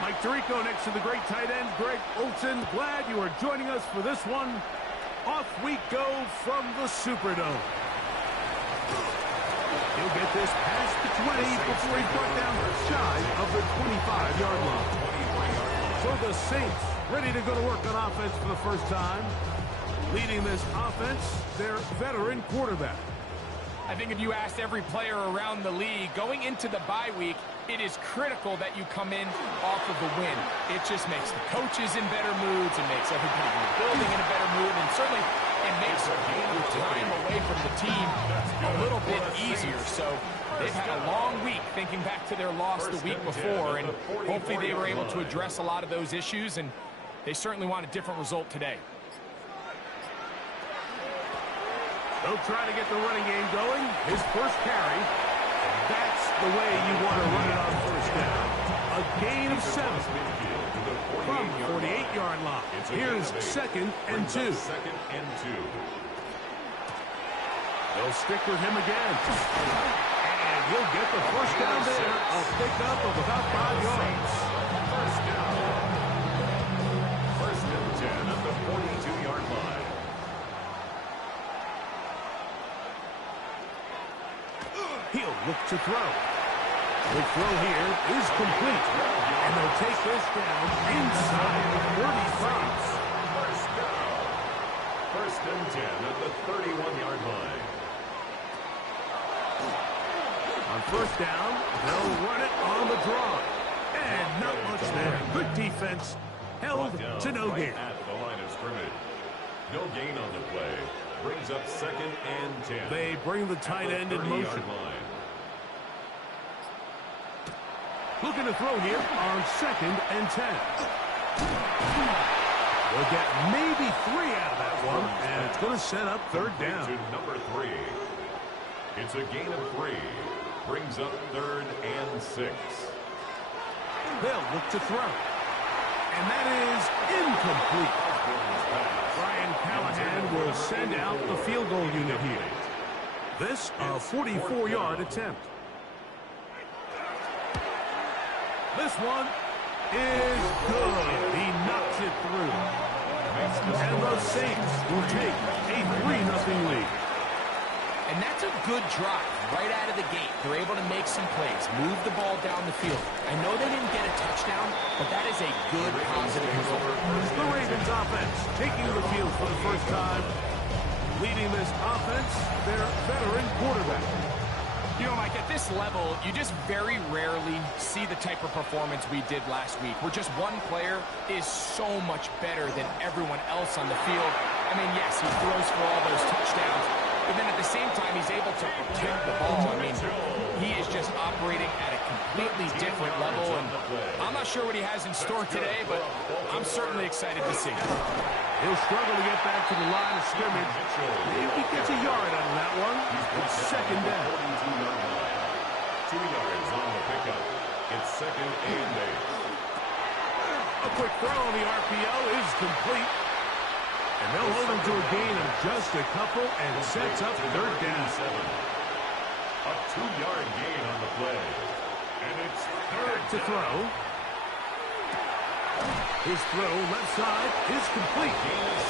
Mike Tirico next to the great tight end, Greg Olsen. Glad you are joining us for this one. Off we go from the Superdome. He'll get this past the 20 before he's brought down shy of the 25-yard line. So the Saints ready to go to work on offense for the first time. Leading this offense, their veteran quarterback. I think if you asked every player around the league going into the bye week, it is critical that you come in off of the win. It just makes the coaches in better moods. It makes everybody in the building in a better mood. And certainly it makes time away from the team a little bit easier. So they've had a long week thinking back to their loss the week before. And hopefully they were able to address a lot of those issues. And they certainly want a different result today. They'll try to get the running game going. His first carry. That's the way you want to run it on first down. A gain of 7 from 48-yard line. Here's 2nd and 2. They'll stick with him again. And he'll get the first down there. A pickup of about 5 yards. First down. 1st and 10 at the 42-yard line. He'll look to throw. The throw here is complete. And they'll take this down inside the 35. First down. 1st and 10 at the 31-yard line. On first down, they'll run it on the draw. And not much there. Good defense. Held to no gain. At the line of scrimmage. No gain on the play. Brings up 2nd and 10. They bring the tight end in motion. Looking to throw here on 2nd and 10. They'll get maybe 3 out of that one, and it's going to set up 3rd down. To number 3. It's a gain of 3. Brings up 3rd and 6. They'll look to throw. And that is incomplete. Brian Callahan will send out the field goal unit here. This a 44-yard attempt. This one is good. He knocks it through. And the Saints will take a 3-0 lead. And that's a good drive right out of the gate. They're able to make some plays, move the ball down the field. I know they didn't get a touchdown, but that is a good positive result. The Ravens offense taking the field for the first time. Leading this offense, their veteran quarterback. You know, Mike, at this level, you just very rarely see the type of performance we did last week, where just one player is so much better than everyone else on the field. I mean, yes, he throws for all those touchdowns, but then at the same time, he's able to protect the ball. I mean, he is just operating at a completely different level, and I'm not sure what he has in store today, but I'm certainly excited to see. He'll struggle to get back to the line of scrimmage. Maybe he gets a yard out of that one. It's 2nd down. 2 yards on the pickup. It's 2nd and 8. A quick throw on the RPO is complete. And they'll hold him to a gain of just a couple and sets up 3rd down. A 2-yard gain on the play. And it's 3rd to throw. His throw left side is complete.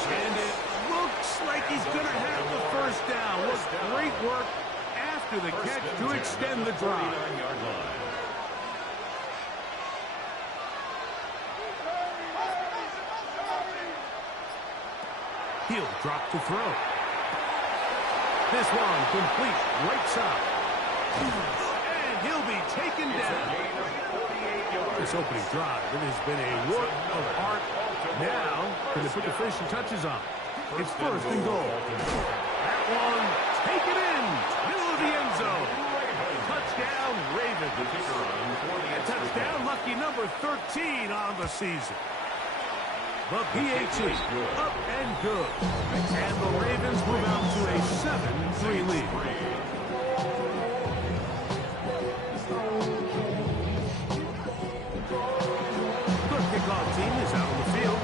And it looks like he's going to have the first down. What great work after the catch to extend the drive. He'll drop to throw. This one complete right side. And he'll be taken down. This opening drive, it has been a work of art. Now, can they put the finishing touches on? It's 1st and goal. That one, take it in, middle of the end zone. Touchdown, Ravens. A touchdown, lucky number 13 on the season. The PAT, up and good. And the Ravens move out to a 7-3 lead. The kickoff team is out on the field,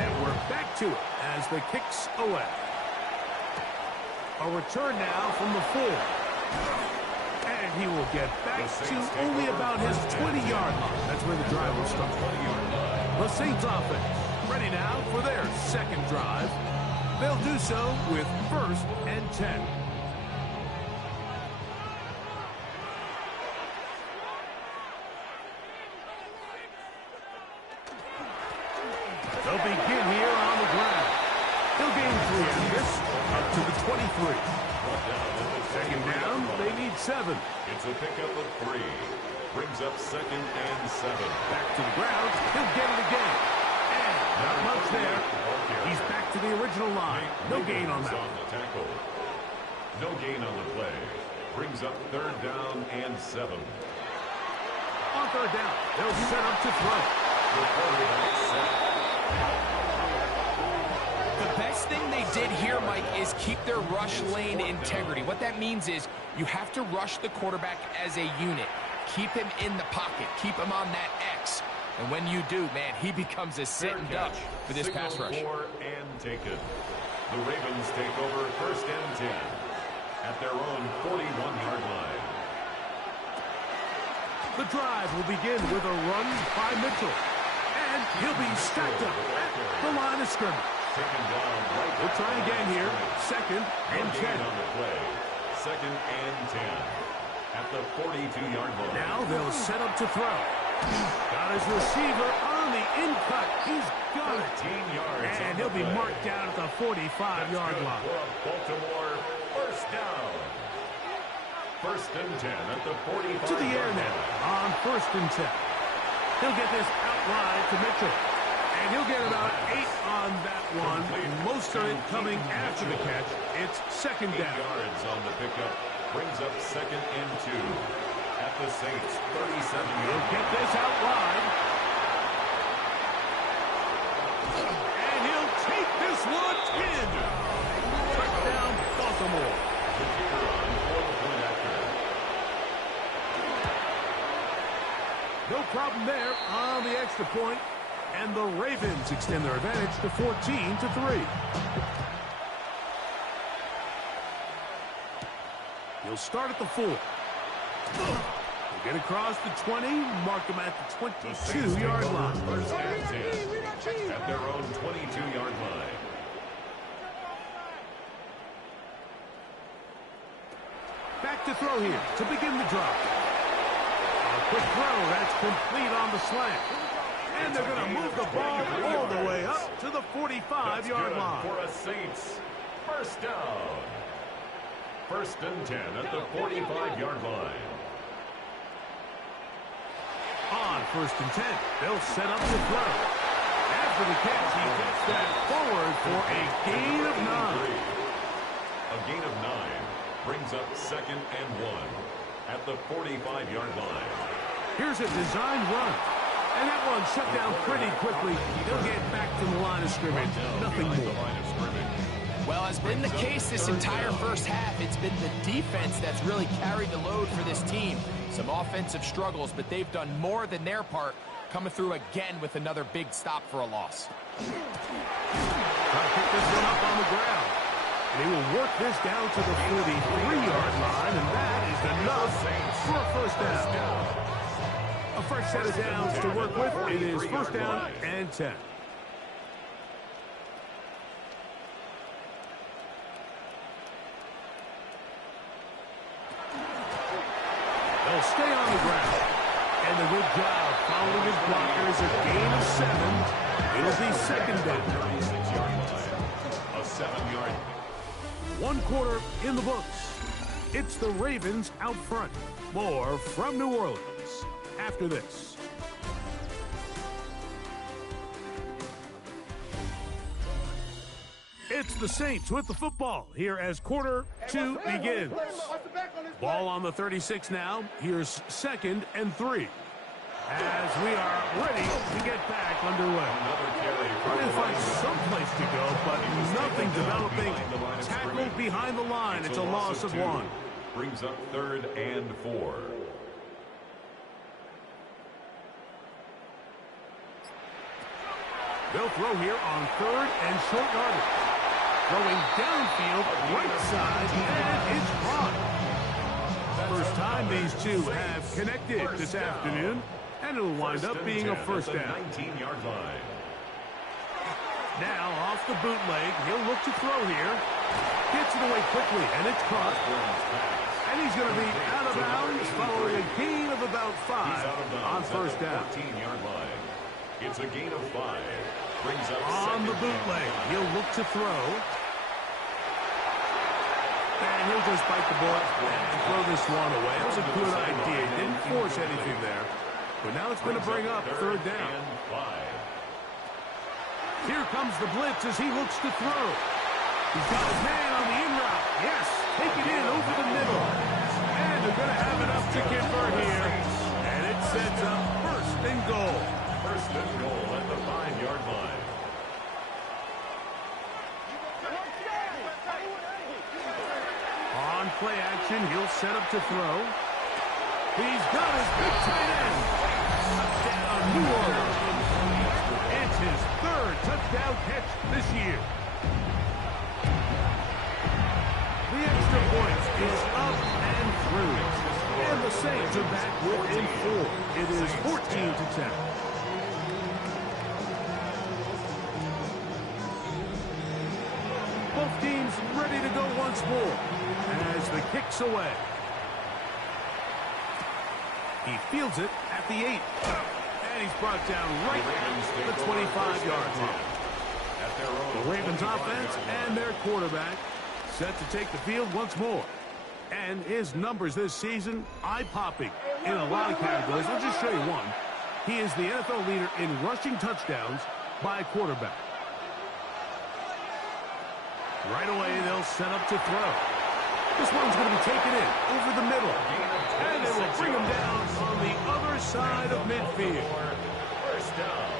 and we're back to it as the kick's away. A return now from the 4. And he will get back to only about his 20-yard line. That's where the drive will start. The Saints offense ready now for their second drive. They'll do so with 1st and 10. They'll begin here on the ground. He'll gain 3 on this, up to the 23. Second down, they need 7. It's a pickup of 3. Brings up 2nd and 7. Back to the ground, he'll get it again. And not much there. He's back to the original line. No gain on that. On the tackle. No gain on the play. Brings up 3rd down and 7. On 3rd down, they'll set up to throw. The quarterback set. The best thing they did here, Mike, is keep their rush lane integrity. What that means is you have to rush the quarterback as a unit. Keep him in the pocket. Keep him on that X. And when you do, man, he becomes a sitting duck for this pass rush. And taken. The Ravens take over 1st and 10 at their own 41-yard line. The drive will begin with a run by Mitchell. And he'll be stacked up at the line of scrimmage. Taken down right. We'll try again here. 2nd and 10. On the play. 2nd and 10 at the 42-yard line. Now they'll set up to throw. Got his receiver on the in-cut. He's got it. 13 yards. And he'll be marked down at the 45-yard line. Baltimore 1st down. 1st and 10 at the 45. To the air now on 1st and 10. He'll get this out wide to Mitchell. And he'll get about 8 on that one. Most of it coming after the catch. It's 2nd down. 8 yards on the pickup. Brings up 2nd and 2 at the Saints 37. He'll get this out wide. And he'll take this one in. Touchdown, Baltimore. The kicker on for the point after. No problem there on the extra point. And the Ravens extend their advantage to 14-3. He'll start at the 4. He'll get across the 20, mark him at the 22-yard line. 1st and 10 at their own 22-yard line. Back to throw here to begin the drive. A quick throw, that's complete on the slant. And they're going to move the ball all the way up to the 45-yard line. For a Saints 1st down. 1st and 10 at the 45-yard line. On 1st and 10, they'll set up the throw. After the catch, he gets that forward for a gain of 9. A gain of 9 brings up 2nd and 1 at the 45-yard line. Here's a designed run. And that one shut down pretty quickly. He'll get back to the line of scrimmage. Nothing more. Well, as been the case this entire first half, it's been the defense that's really carried the load for this team. Some offensive struggles, but they've done more than their part, coming through again with another big stop for a loss. Try to pick this one up on the ground. And he will work this down to the 43-yard line, and that is enough for a 1st down. A fresh set of downs to work with. It is 1st down and 10. They'll stay on the ground. And a good job following his blockers. A gain of 7. It'll be 2nd down. A 7-yard. 1 quarter in the books. It's the Ravens out front. More from New Orleans after this. It's the Saints with the football here as quarter 2 begins. Ball on the 36 now. Here's 2nd and 3. As we are ready to get back underway. Trying to find someplace to go, but nothing developing. Tackled behind the line. It's a loss of 1. Brings up 3rd and 4. They'll throw here on 3rd and short yardage. Throwing downfield, right side, and it's caught. First time time these two have connected this afternoon, and it'll wind up being a first down. 19-yard line. Now off the bootleg, he'll look to throw here. Gets it away quickly, and it's caught. And he's going to be out of bounds following a gain of about 5 on first down. 14-yard line. It's a gain of 5. Brings up on the bootleg, he'll look to throw. And he'll just bite the bullet and throw this one away. That was a good idea. Didn't force anything there. But now it's going to bring up third down. Here comes the blitz as he looks to throw. He's got his man on the in route. Yes, take it in over the middle. And they're going to have enough to convert here. And it sets up first and goal. First and goal at the 5-yard line. On play action, he'll set up to throw. He's got his big tight end. Touchdown, New Orleans. It's his third touchdown catch this year. The extra points is up and through. And the Saints are back within 4. It is 14-10. Both teams ready to go once more as the kick's away. He fields it at the 8. And he's brought down right at the 25-yard line. The Ravens offense and their quarterback set to take the field once more. And his numbers this season, eye-popping in a lot of categories. I'll just show you one. He is the NFL leader in rushing touchdowns by a quarterback. Right away, they'll set up to throw. This one's going to be taken in over the middle. And they will bring him down on the other side of midfield. First down.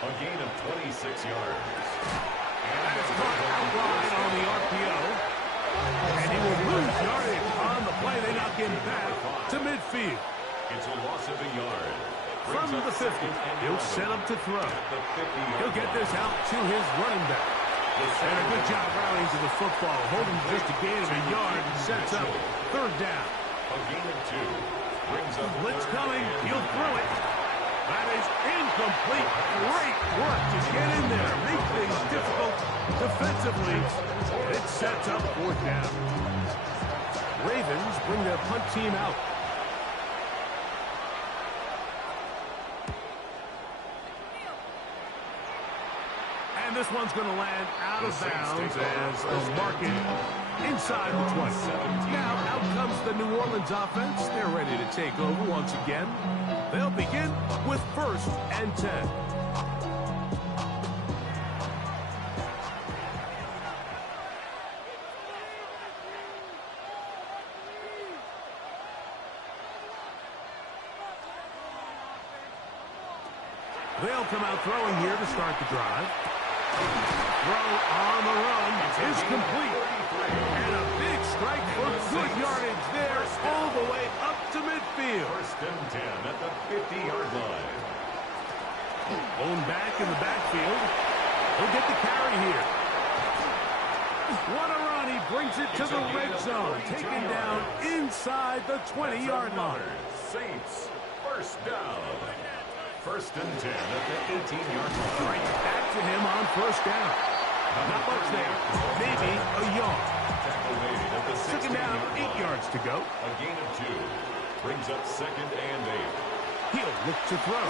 A gain of 26 yards. And it's caught out wide on the RPO. And he will lose yardage on the play. They knock him back to midfield. It's a loss of a yard. From the 50, he'll set up to throw. He'll get this out to his running back. And a good job rallying to the football, holding just a gain of a yard and sets up third down. A gain of 2. Brings up blitz coming. He'll throw it. That is incomplete. Great work to get in there. Make things difficult defensively. It sets up fourth down. Ravens bring their punt team out. And this one's going to land out of bounds as they'll mark it inside the 20. Now out comes the New Orleans offense. They're ready to take over once again. They'll begin with first and 10. They'll come out throwing here to start the drive. Throw on the run is complete. And a big strike for good yardage there all the way up to midfield. First and 10 at the 50-yard line. Blown back in the backfield. He'll get the carry here. What a run. He brings it to the red zone. Taken down inside the 20-yard line. Saints, first down. First and 10 at the 18-yard line. Right back to him on first down. Not much there. Maybe a yard. Took him down 8 yards to go. A gain of 2. Brings up second and 8. He'll look to throw.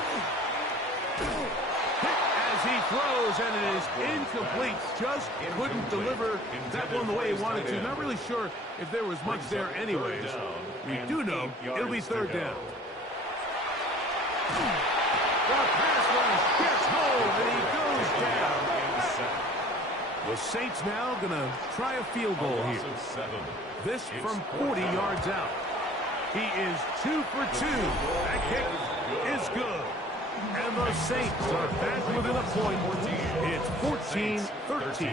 Hit as he throws, and it is incomplete. Just couldn't deliver that one the way he wanted to. Not really sure if there was much there anyways. We do know it'll be third down. The pass rush gets home, and he goes down. The Saints now going to try a field goal here. This from 40 yards out. He is 2 for 2. That kick is good. And the Saints are back within a point. It's 14-13.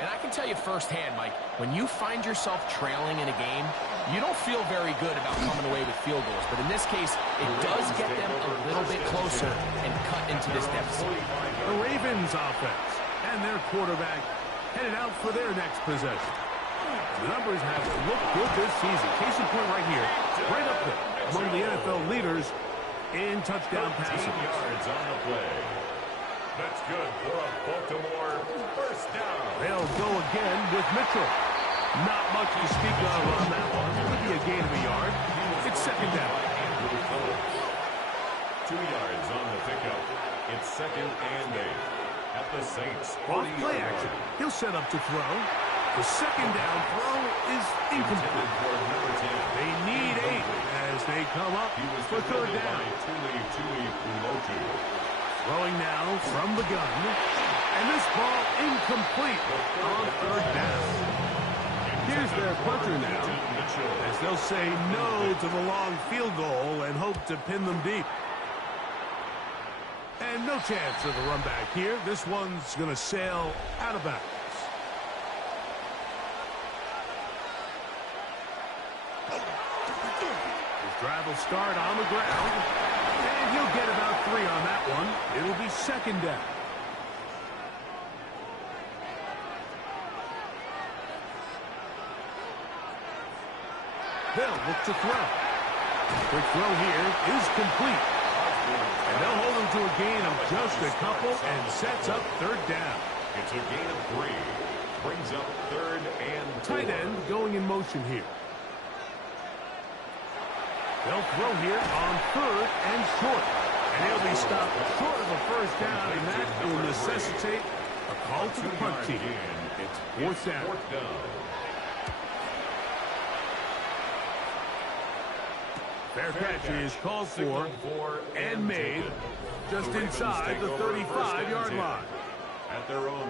And I can tell you firsthand, Mike, when you find yourself trailing in a game, you don't feel very good about coming away with field goals. But in this case, it does get them a little bit closer and cut into this deficit. The Ravens offense and their quarterback headed out for their next possession. The numbers have looked good this season. Case in point right here, right up there among the NFL leaders in touchdown passing. 13 yards on the play. That's good for a Baltimore first down. They'll go again with Mitchell. Not much to speak of on that one. Could be a gain of a yard. It's second down. 2 yards on the pickup. It's second and 8 at the Saints' 40-yard line. Play action. He'll set up to throw. The second down throw is incomplete. They need 8 as they come up for third down. Throwing now from the gun. And this ball incomplete on third down. Here's their punter now, as they'll say no to the long field goal and hope to pin them deep. And no chance of a run back here. This one's going to sail out of bounds. His drive will start on the ground, and he'll get about 3 on that one. It'll be second down. They'll look to throw. Quick throw here is complete. And they'll hold him to a gain of just a couple and sets up third down. It's a gain of 3. Brings up third and 4. Tight end going in motion here. They'll throw here on third and short. And he'll be stopped short of a first down, and that will necessitate a call to the punt team. It's fourth down. Fair catch is called for and made just inside the 35-yard line.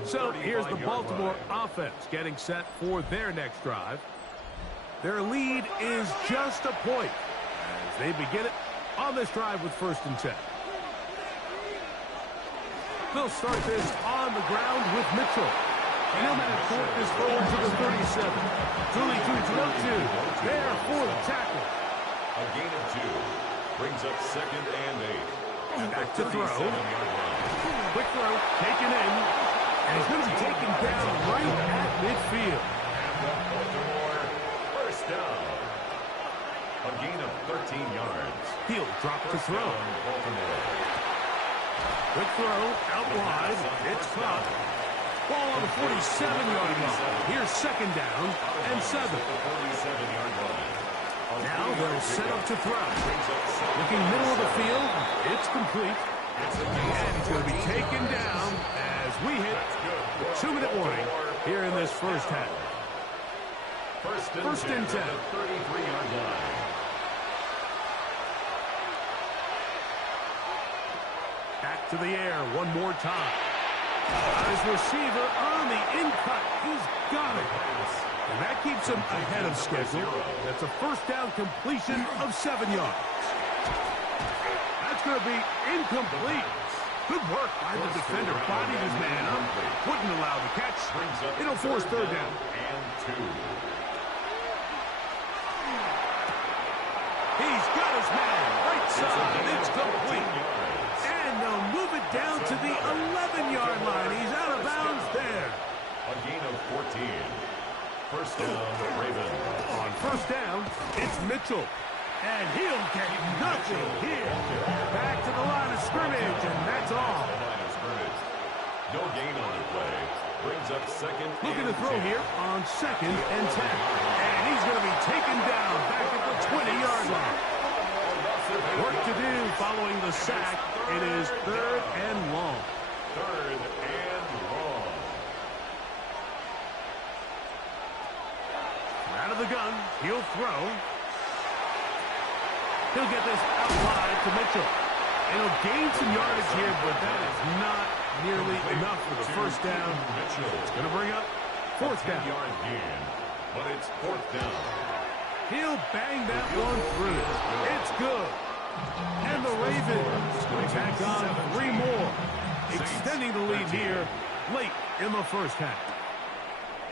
So here's the Baltimore offense getting set for their next drive. Their lead is just a point as they begin it on this drive with first and 10. They'll start this on the ground with Mitchell. And he'll manage to work this forward to the 37. Truly to there for the tackle. A gain of 2. Brings up second and 8. Back to throw. Quick throw, taken in. And he's going to be taken down right at midfield. Baltimore first down. A gain of 13 yards. He'll drop to throw. Quick throw, out wide. It's caught. Ball on the 47-yard line. Here's second down and 7. Now they'll set up to throw. Looking middle of the field. It's complete. And he's going to be taken down as we hit the 2-minute warning here in this first half. First and 10. 33-yard line. Back to the air one more time. His receiver on the in-cut. He's got it. And that keeps him ahead of schedule. That's a first down completion of 7 yards. That's going to be incomplete. Good work by the defender. Bodied his man up. Wouldn't allow the catch. It'll force third down. And 2. He's got his man right side. It's complete. And they'll move it down to the 11-yard line. He's out of bounds there. A gain of 14. First down, Ravens. On first down, it's Mitchell. And he'll get nothing here. Back to the line of scrimmage, and that's all. No gain on the play. Brings up second. Looking to throw here on second and 10. And he's going to be taken down back at the 20-yard line. Work to do following the sack. It is third and long. Third and long. Out of the gun, he'll throw. He'll get this out wide to Mitchell. He'll gain some yardage here, but that is not nearly enough for the first down. It's going to bring up fourth down. Yard gain, but it's fourth down. He'll bang that one through. It's good. And the Ravens tack on 3 more, extending the lead here late in the first half.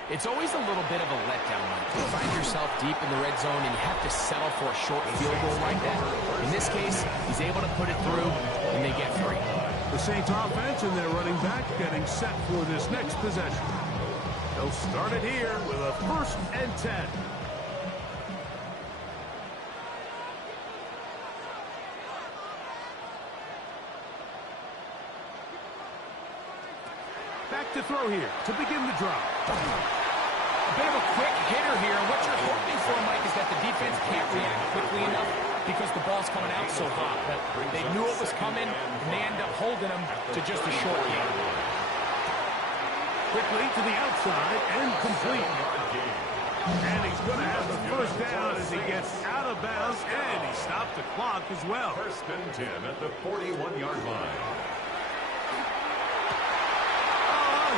It's always a little bit of a letdown when you find yourself deep in the red zone and you have to settle for a short field goal like that. In this case, he's able to put it through, and they get 3. The Saints offense and their running back getting set for this next possession. They'll start it here with a 1st and 10. Back to throw here to begin the drive. A bit of a quick hitter here. What you're hoping for, Mike, is that the defense can't react quickly enough because the ball's coming out so hot. But they knew it was coming, and they end up holding them to just a short game. Quickly to the outside and complete. And he's going to have the 1st down as he gets out of bounds, and he stopped the clock as well. 1st and 10 at the 41-yard line.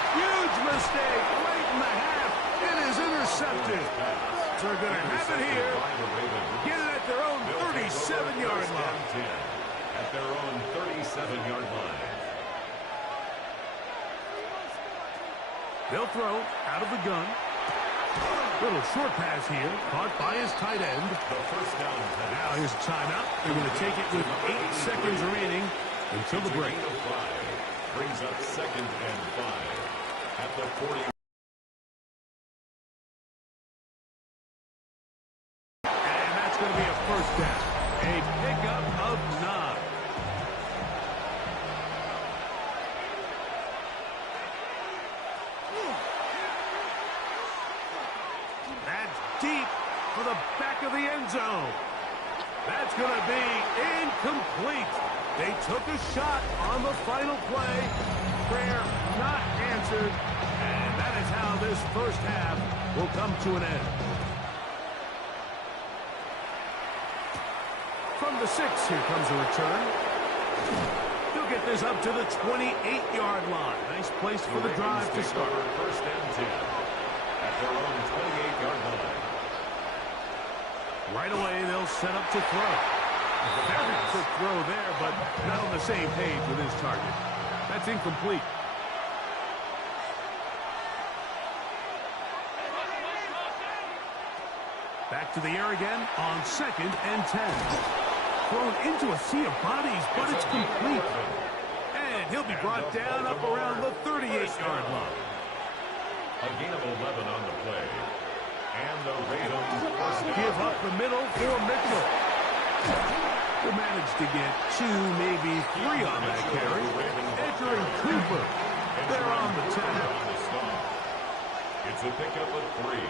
Huge mistake late in the half. It is intercepted. So they're going to have it here. Get it at their own 37-yard line. At their own 37-yard line. They'll throw out of the gun. Little short pass here. Caught by his tight end. The 1st down. Now here's a timeout. They're going to take it with 8 seconds remaining until the break. Brings up 2nd and 5. At the 40. And that's going to be a 1st down. A pickup of 9. That's deep for the back of the end zone. That's going to be incomplete. They took a shot on the final play. Prayer not answered. And that is how this 1st half will come to an end. From the 6, here comes a return. He'll get this up to the 28-yard line. Nice place for the drive to start. 1st and 10 at their own 28-yard line. Right away, they'll set up to throw. Very quick throw there, but not on the same page with his target. That's incomplete. Back to the air again on 2nd and 10. Thrown into a sea of bodies, but it's complete. And he'll be brought down up around the 38-yard line. A gain of 11 on the play. And the Ravens give up the middle for Mitchell. Will manage to get 2, maybe 3 on that carry. Edger and Cooper, they're on the 10. It's a pickup of 3.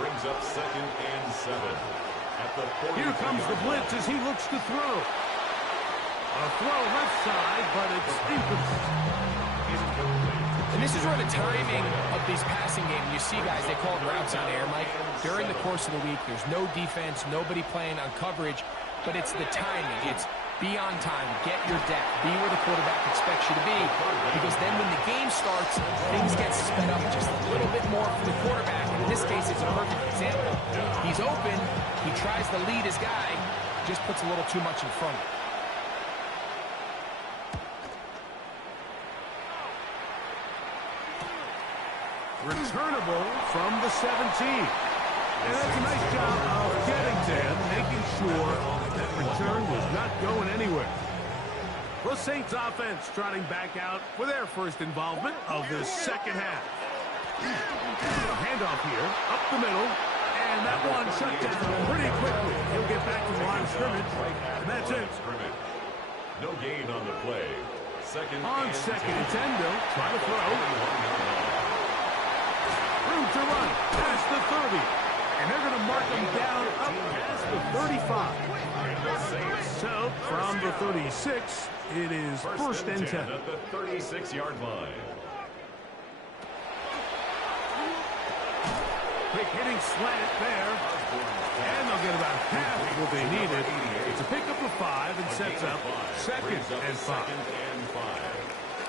Brings up 2nd and 7. At the 40. Here comes the blitz as he looks to throw. A throw left side, but it's incomplete. And this is where the timing of these passing games, you see guys, they call routes on air, Mike. During the course of the week, there's no defense, nobody playing on coverage, but it's the timing. It's be on time, get your depth, be where the quarterback expects you to be, because then when the game starts, things get sped up just a little bit more for the quarterback. And in this case, it's a perfect example. He's open, he tries to lead his guy, just puts a little too much in front of him. Returnable from the 17. And that's a nice job of getting to him, making sure that return was not going anywhere. The Saints offense trotting back out for their 1st involvement of this 2nd half. Handoff here, up the middle, and that one shut down pretty quickly. He'll get back to the line of scrimmage, and that's it. No gain on the play. On 2nd and 10, they'll try to throw. Room to run past the 30. And they're going to mark him down up past the 35. So, from the 36, it is 1st and 10. At the 36-yard line. Quick hitting slant there. And they'll get about half of what they needed. It's a pickup of 5 and sets up 2nd and 5.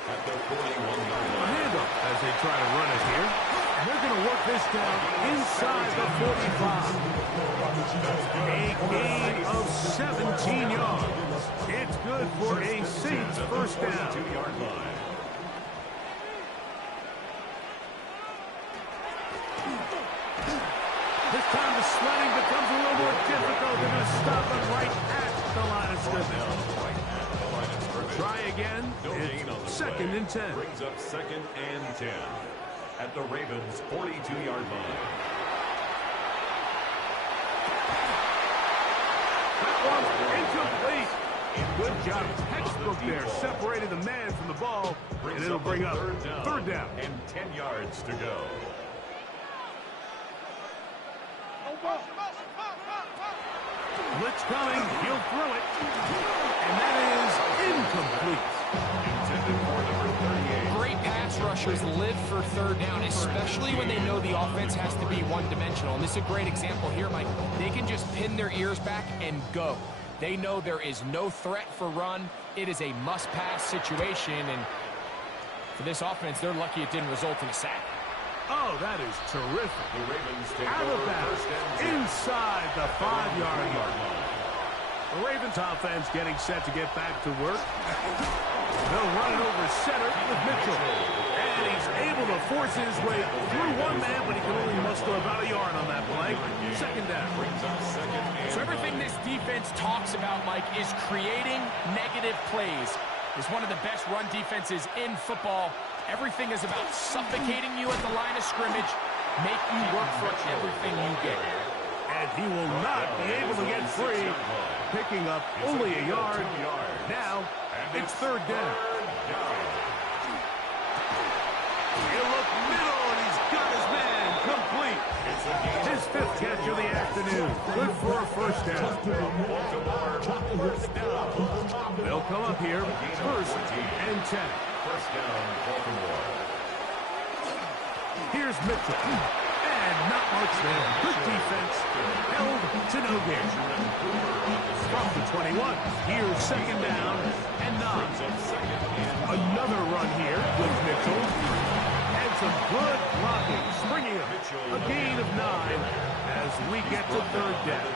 At the 41-yard A line. handoff as they try to run it here. And they're going to work this down inside the 45. A gain of 17 yards. It's good for a Saints 1st down. 2-yard line. This time the sledding becomes a little more difficult. They're going to stop him right at the line of scrimmage. Try again. It's 2nd and 10. Brings up 2nd and 10. at the Ravens' 42-yard line. That one's incomplete. Good job. Textbook there. Separated the man from the ball, and it'll bring up third down. And 10 yards to go. Blitz coming. He'll throw it. And that is incomplete. Intended for number 38. Great pass rushers live for third down, especially when they know the offense has to be one-dimensional. And this is a great example here, Mike. They can just pin their ears back and go. They know there is no threat for run. It is a must-pass situation, and for this offense, they're lucky it didn't result in a sack. Oh, that is terrific. The Ravens take Out of over bounds, first and 10. inside the 5-yard line. The Ravens offense getting set to get back to work. They'll run it over center with Mitchell. And he's able to force his way through one man, but he can only muster about a yard on that play. Second down. So everything this defense talks about, Mike, is creating negative plays. It's one of the best run defenses in football. Everything is about suffocating you at the line of scrimmage, make you work for everything you get. And he will not be able to get free, picking up only a yard. Now, it's third down. He'll look middle, and he's got his man complete. His fifth catch of the afternoon. Good for a first down. They'll come up here, first and 10. First down, Baltimore. Here's Mitchell. And not much there. Good defense. Held to no gain. From the 21. Here's second down and 9. Another run here with Mitchell. And some good blocking. Springing him. A gain of 9 as we get to third down.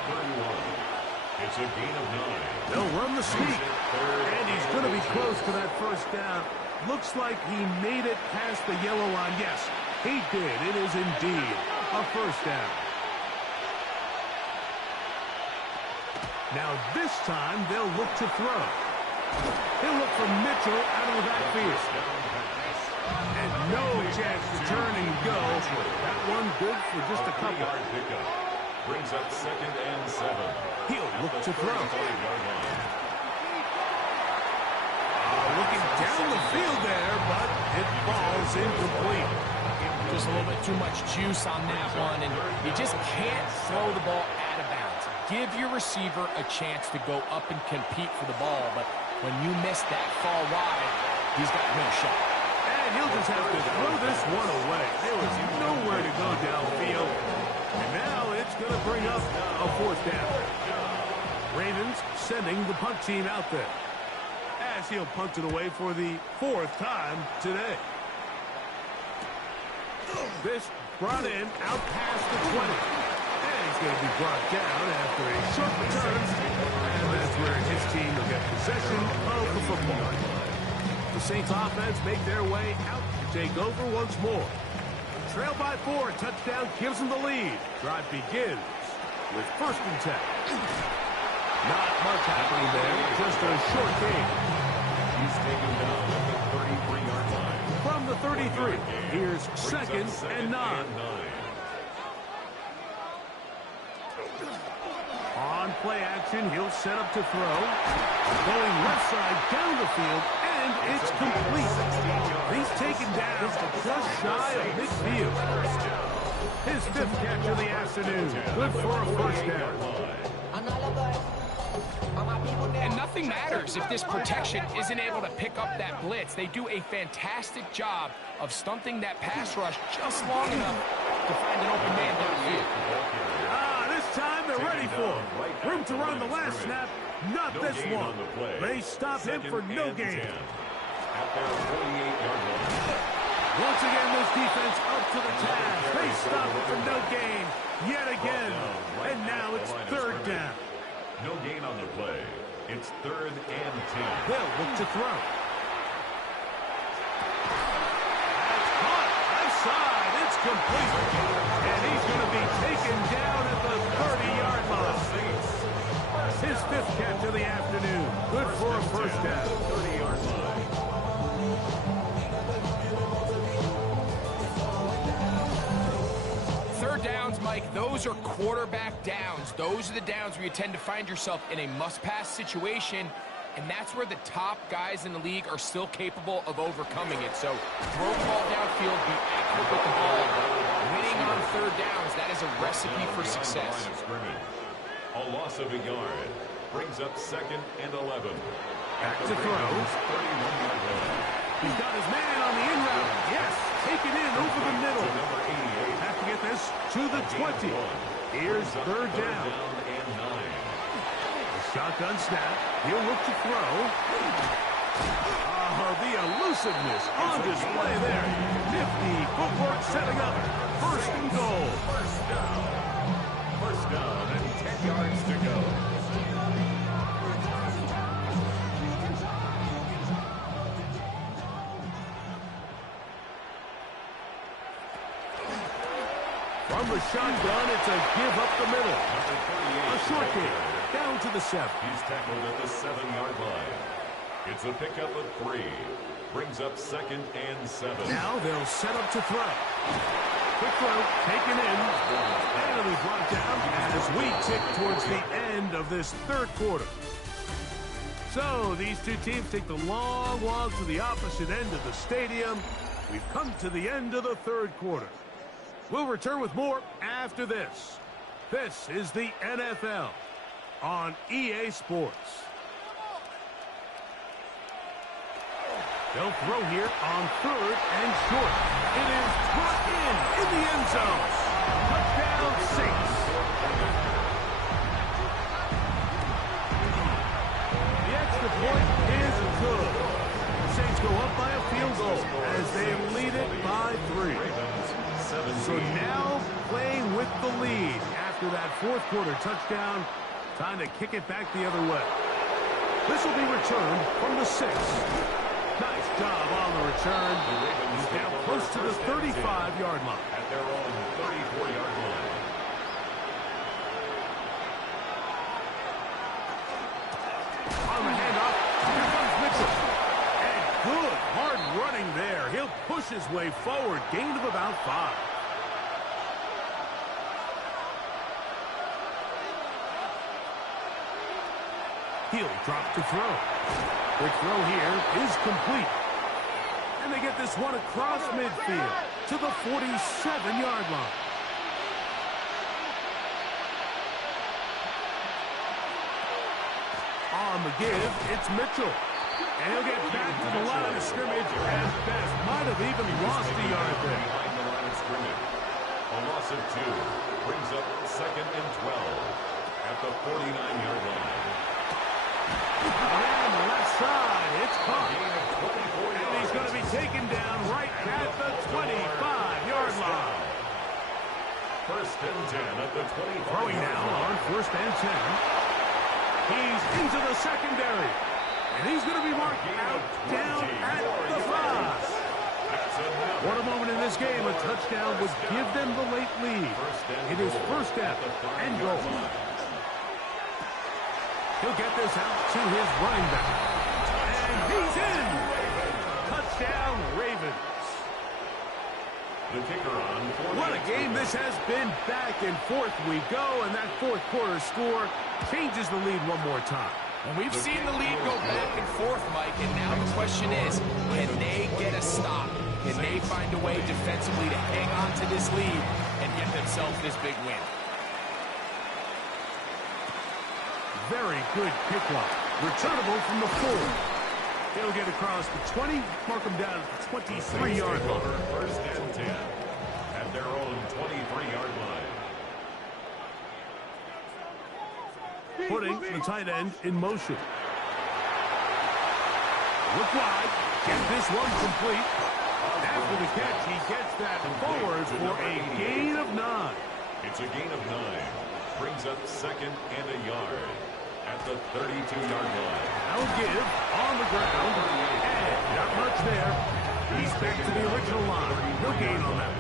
It's a gain of 9. They'll run the sneak. And he's going to be close to that first down. Looks like he made it past the yellow line. Yes, he did. It is indeed a first down. Now this time they'll look to throw. He'll look for Mitchell out of the backfield. And no chance to turn and go. That one good for just a couple. Brings up second and 7. He'll look to throw. Looking down the field there, but it falls incomplete. Just a little bit too much juice on that one, and you just can't throw the ball out of bounds. Give your receiver a chance to go up and compete for the ball, but when you miss that far wide, he's got no shot. And he'll just have to throw this one away. There was nowhere to go downfield. And now it's going to bring up a fourth down. Ravens sending the punt team out there. As he'll punt it away for the 4th time today. This brought in out past the 20. And he's going to be brought down after a short return. And that's where his team will get possession of the football. The Saints offense make their way out to take over once more. Trail by 4. Touchdown gives them the lead. Drive begins with first and 10. Not much happening there. Just a short game. He's taken down at the 33-yard line. From the 33, here's second and 9. On play action, he'll set up to throw. Going left side down the field, and it's complete. He's taken down just shy of midfield. His 5th catch of the afternoon. Good for a first down. And nothing matters if this protection isn't able to pick up that blitz. They do a fantastic job of stunting that pass rush just long enough to find an open man downfield. This time they're ready for him. Room to run the last snap. Not this one. They stop him for no gain. Once again, this defense up to the task. They stop it for no gain yet again. And now it's third down. No gain on the play. It's third and 10. They'll look to throw. That's caught. Outside. It's complete. And he's going to be taken down at the 30-yard line. His 5th catch of the afternoon. Good for a first down. 30-yard line. Mike, those are quarterback downs. Those are the downs where you tend to find yourself in a must-pass situation, and that's where the top guys in the league are still capable of overcoming it. So throw the ball downfield, be accurate with the ball. Winning on third downs, that is a recipe for success. A loss of a yard brings up 2nd and 11. Back to throw. He's got his man on the in route. Yes, taken in over the middle. Have to get this to the 20. Here's third down. A shotgun snap. He'll look to throw. The elusiveness on display there. Nifty footwork setting up. First and goal. First down and 10 yards to go. From the shotgun, it's a give up the middle. A short game, down to the 7. He's tackled at the 7-yard line. It's a pickup of 3. Brings up 2nd and 7. Now they'll set up to throw. Quick throw, taken in. And it'll be brought down as we tick towards the end of this third quarter. So these two teams take the long walk to the opposite end of the stadium. We've come to the end of the third quarter. We'll return with more after this. This is the NFL on EA Sports. They'll throw here on 3rd and short. It is brought in the end zone. Touchdown, Saints. The extra point is good. The Saints go up by a field goal as they lead it by 3. So now playing with the lead after that fourth quarter touchdown. Time to kick it back the other way. This will be returned from the 6. Nice job on the return. He's down close to the 35-yard line. At their own 34-yard line. On the handoff, here comes Mitchell. And good hard running there. He'll push his way forward. Gain of about 5. He'll drop to throw. Quick throw here is complete. And they get this one across midfield to the 47-yard line. On the give, it's Mitchell. And he'll get back to the line of scrimmage as best. Might have even lost a yard there. Behind the line of scrimmage. A loss of 2 brings up 2nd and 12 at the 49-yard line. And the left side, it's caught. And he's going to be taken down right at the 25-yard line. 1st and 10 at the 25. Throwing now on 1st and 10. He's into the secondary. And he's going to be marked out down at the 5. What a moment in this game. A touchdown would give them the late lead. It is 1st down and goal. He'll get this out to his running back. And he's in! Touchdown, Ravens. The kicker on. What a game this has been. Back and forth we go, and that fourth quarter score changes the lead one more time. And we've seen the lead go back and forth, Mike, and now the question is, can they get a stop? Can they find a way defensively to hang on to this lead and get themselves this big win? Very good kickoff. Returnable from the 4. He'll get across the 20, mark him down at the 23-yard line. 1st and 10 at their own 23-yard line. Putting the tight end in motion. Look wide. Get this one complete. After the catch, he gets that forward for a gain of 9. It's a gain of 9. Brings up 2nd and a yard at the 32-yard line. Now give on the ground. And not much there. He's back to the original line. No gain on that.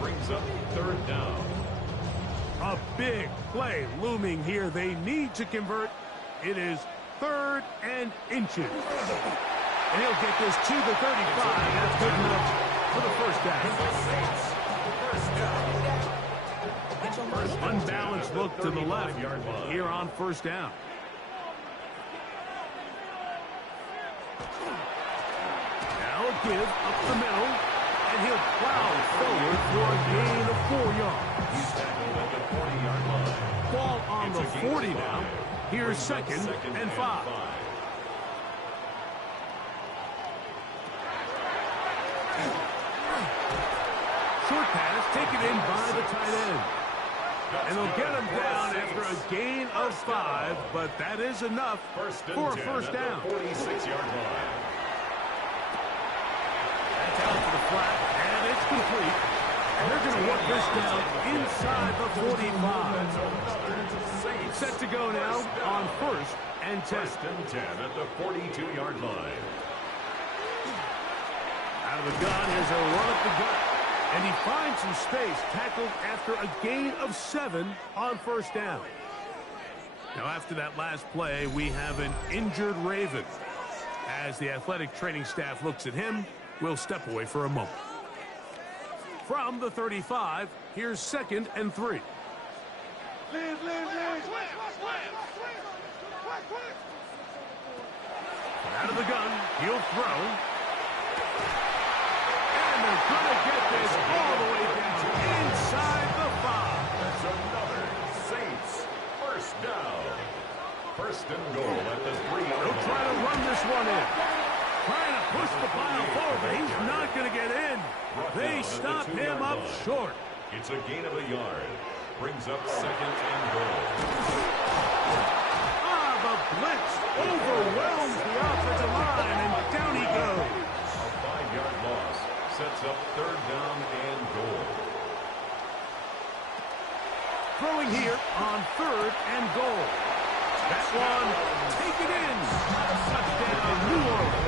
Brings up 3rd down. A big play looming here. They need to convert. It is 3rd and inches. And he'll get this to the 35. That's good enough for the 1st down. Unbalanced look to the left here on first down. Now a give up the middle, and he'll plow forward for a gain of 4 yards. He's tackled at the 40-yard line. Ball on the 40 now. Here's second and 5. Short pass taken in by the tight end. And they'll get him down after a gain of 5, but that is enough for a first down. 46-yard line. That's out to the flat, and it's complete. And they're going to work this down inside the 45. Set to go now on first and 10. First and 10 at the 42-yard line. Out of the gun, here's a run up the gut. And he finds some space, tackled after a gain of 7 on first down. Now, after that last play, we have an injured Raven. As the athletic training staff looks at him, we'll step away for a moment. From the 35, here's second and 3. Out of the gun, he'll throw. And they're going to get this all the way down inside the 5. That's another Saints first down. First and goal at the 3-yard line. They'll try to run this one in. Trying to push the pile forward, but he's not going to get in. They stop him up short. It's a gain of a yard. Brings up second and goal. The blitz overwhelms the offensive line, and down he goes. A 5-yard loss sets up third down and goal. Throwing here on third and goal. That one taken in. Touchdown, New Orleans.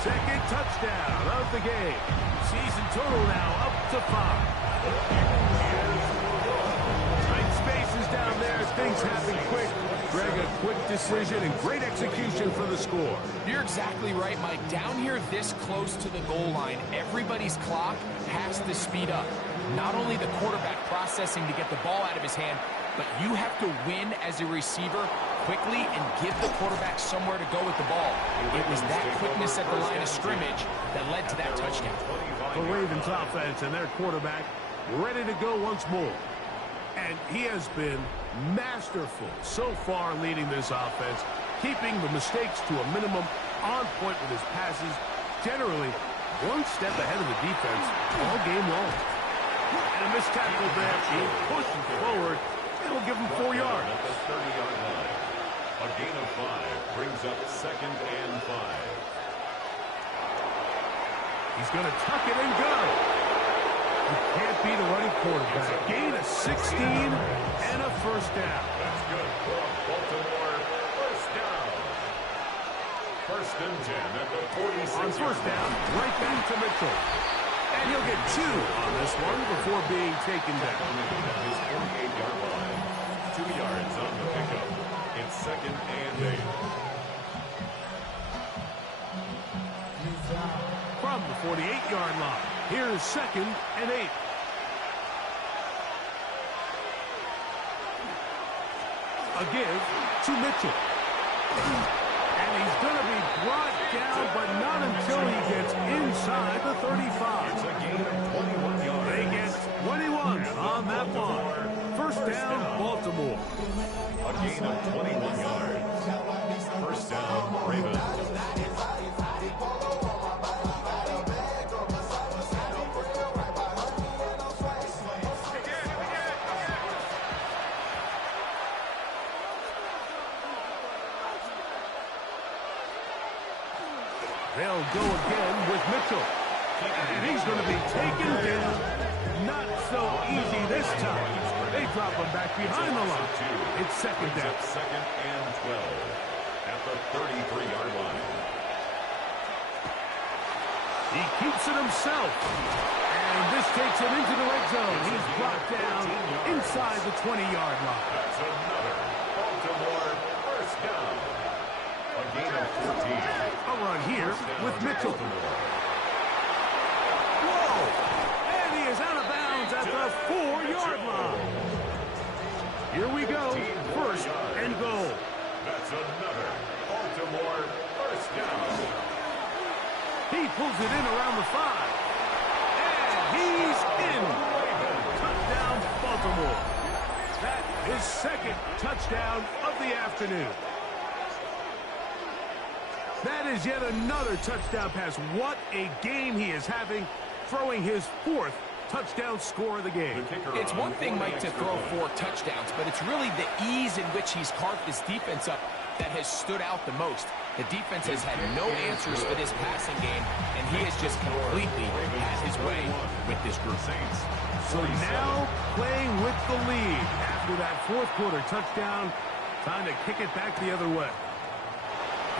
Second touchdown of the game. Season total now up to 5. Tight spaces down there. Things happen quick. Greg, a quick decision and great execution for the score. You're exactly right, Mike. Down here this close to the goal line, everybody's clock has to speed up. Not only the quarterback processing to get the ball out of his hand, but you have to win as a receiver quickly and give the quarterback somewhere to go with the ball. It was that quickness at the line of scrimmage that led to that touchdown. The Ravens offense and their quarterback ready to go once more. And he has been masterful so far leading this offense, keeping the mistakes to a minimum, on point with his passes, generally one step ahead of the defense all game long. And a missed tackle there. He pushes forward. It'll give him 4 yards. At the 30-yard line. A gain of 5 brings up second and 5. He's going to tuck it and go. You can't beat a running quarterback. Gain of 16 and a first down. That's good for a Baltimore first down. First and 10 at the 46. On first down, right back to Mitchell. And he'll get 2 on this one before being taken down. At his 48-yard line. 2 yards on the pickup. It's second and 8. From the 48-yard line, here's second and 8. A give to Mitchell. And he's going to be brought down, but not until he gets inside the 35. It's a gain of 21 yards. They get 21 on that one. First down, Baltimore. A gain of 21 yards. First down, Ravens. They'll go again with Mitchell. And he's going to be taken down. Not so easy this time. They drop him back behind the line. It's second down. Second and 12 at the 33-yard line. He keeps it himself. And this takes him into the red zone. He's brought down inside the 20-yard line. That's another Baltimore first down. A gain of 14. A run here with Mitchell. Whoa! And he is out of bounds at the 4-yard line. we go. First and goal. That's another Baltimore first down. He pulls it in around the 5. And he's in. Touchdown, Baltimore. That is second touchdown of the afternoon. That is yet another touchdown pass. What a game he is having, throwing his 4th touchdown score of the game. It's one thing, Mike, to throw 4 touchdowns, but it's really the ease in which he's carved this defense up that has stood out the most. The defense has had no answers for this passing game, and he has just completely had his way with this group. So now playing with the lead after that 4th quarter touchdown, time to kick it back the other way.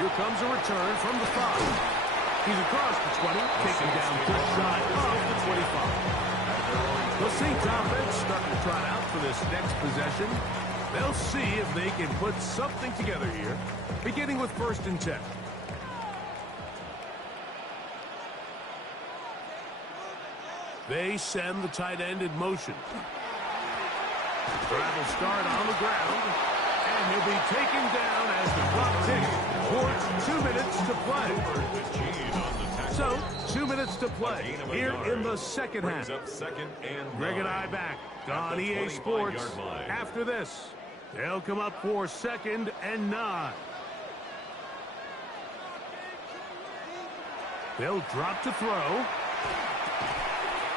Here comes a return from the 5. He's across the 20, taken down just shy of the 25. The Saints offense starting to trot out for this next possession. They'll see if they can put something together here, beginning with 1st and 10. They send the tight end in motion. Travel start on the ground, and he'll be taken down as the clock ticks towards 2 minutes to play. So, 2 minutes to play here in the second half. Greg and I back on EA Sports. After this, they'll come up for 2nd and 9. They'll drop to throw.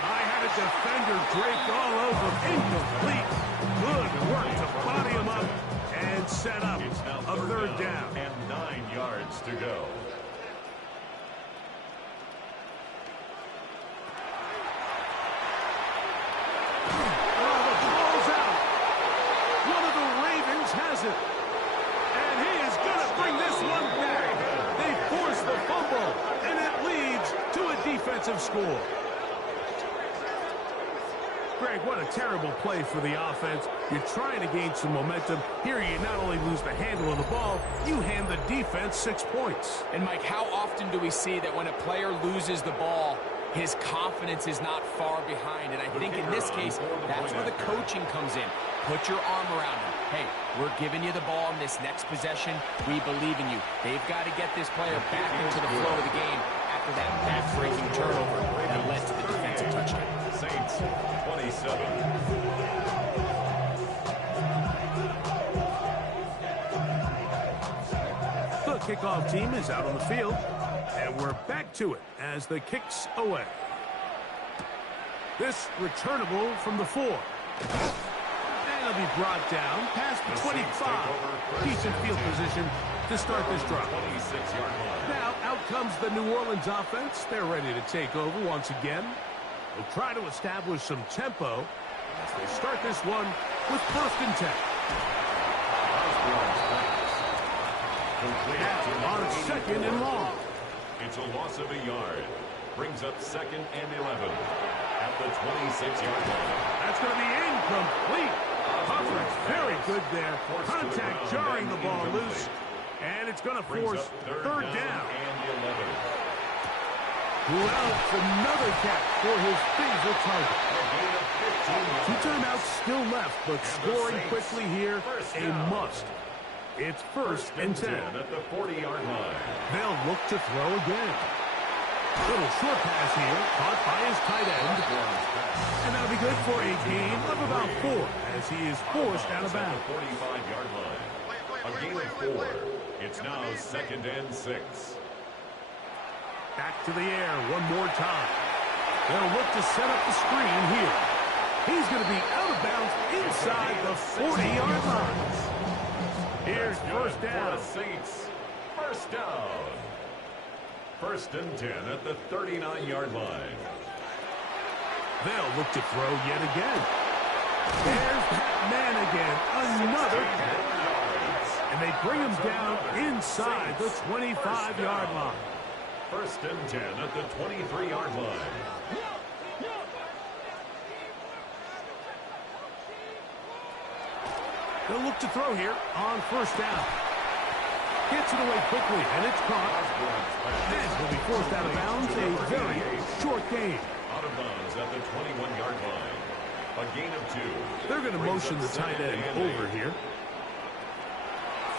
I had a defender draped all over. Incomplete. Good work to body him up and set up a 3rd down. And 9 yards to go. Oh, the ball's out. One of the Ravens has it. And he is going to bring this one back. They force the fumble, and it leads to a defensive score. Greg, what a terrible play for the offense. You're trying to gain some momentum. Here you not only lose the handle of the ball, you hand the defense 6 points. And, Mike, how often do we see that when a player loses the ball, his confidence is not far behind? And I think in this case, that's where the coaching comes in. Put your arm around him. Hey, we're giving you the ball in this next possession. We believe in you. They've got to get this player back into the flow of the game after that back-breaking turnover that led to the defensive touchdown. Saints, 27. The kickoff team is out on the field, and we're back to it as the kick's away. This returnable from the 4. And it'll be brought down past the 25. Decent field position to start this drive. Now out comes the New Orleans offense. They're ready to take over once again. They'll try to establish some tempo as they start this one with 1st and 10. Now on 2nd and long. It's a loss of a yard. Brings up 2nd and 11 at the 26-yard line. That's going to be incomplete. Coverage very good there. Contact jarring the ball loose. And it's going to force 3rd down. And 11. Who else? Another catch for his favorite target. 2 timeouts still left, but scoring quickly here, a must. It's 1st and 10. At the 40-yard line. They'll look to throw again. Little short pass here, caught by his tight end. And that'll be good for a gain of about 4 as he is forced out of bounds. 45-yard line. A gain of 4. It's now 2nd and 6. Back to the air one more time. They'll look to set up the screen here. He's going to be out of bounds inside the 40-yard line. Here's 1st down. Saints. 1st down. 1st and 10 at the 39-yard line. They'll look to throw yet again. There's that man again. Another catch. And they bring him down inside the 25-yard line. 1st and 10 at the 23-yard line. They'll look to throw here on 1st down. Gets it away quickly, and it's caught. And will be forced out of bounds. A very short gain. Out of bounds at the 21-yard line. A gain of 2. They're going to motion the tight end over here.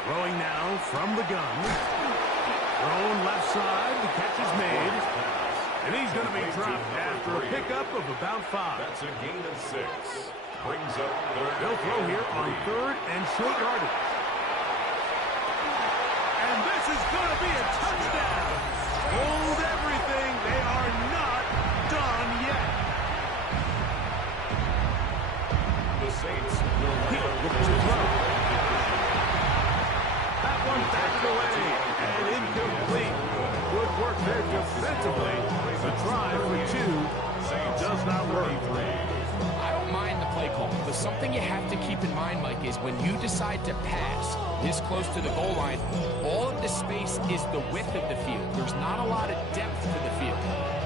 Throwing now from the gun. Thrown left side. The catch is made. And he's going to be dropped after a pickup of about 5. That's a gain of 6. Brings up third. They'll throw here on 3rd and short yardage. And this is going to be a touchdown. Hold everything. They are not done yet. The Saints will Look to throw. That one backed away and incomplete. Good work there defensively. The try for 2 does not work. I don't mind the play call, but something you have to keep in mind, Mike, is when you decide to pass this close to the goal line, all of the space is the width of the field. There's not a lot of depth to the field.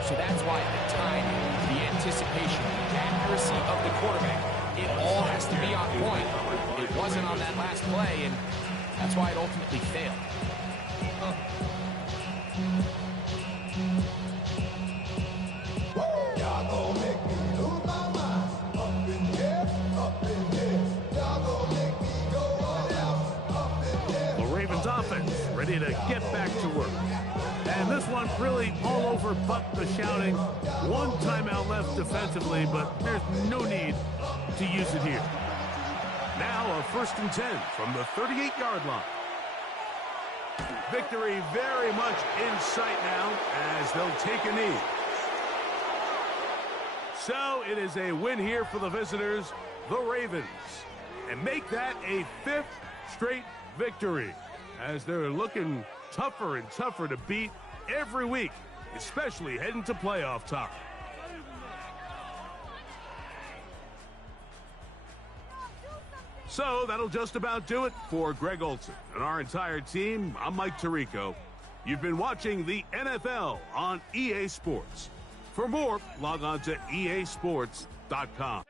So that's why the timing, the anticipation, the accuracy of the quarterback, it all has to be on point. It wasn't on that last play, and that's why it ultimately failed. The Ravens offense ready to get back to work. And this one really all over but the shouting. 1 timeout left defensively, but there's no need to use it here. Now a 1st and 10 from the 38-yard line. Victory very much in sight now as they'll take a knee. So it is a win here for the visitors, the Ravens, and make that a 5th straight victory as they're looking tougher and tougher to beat every week, especially heading to playoff time. So that'll just about do it for Greg Olsen and our entire team. I'm Mike Tirico. You've been watching the NFL on EA Sports. For more, log on to easports.com.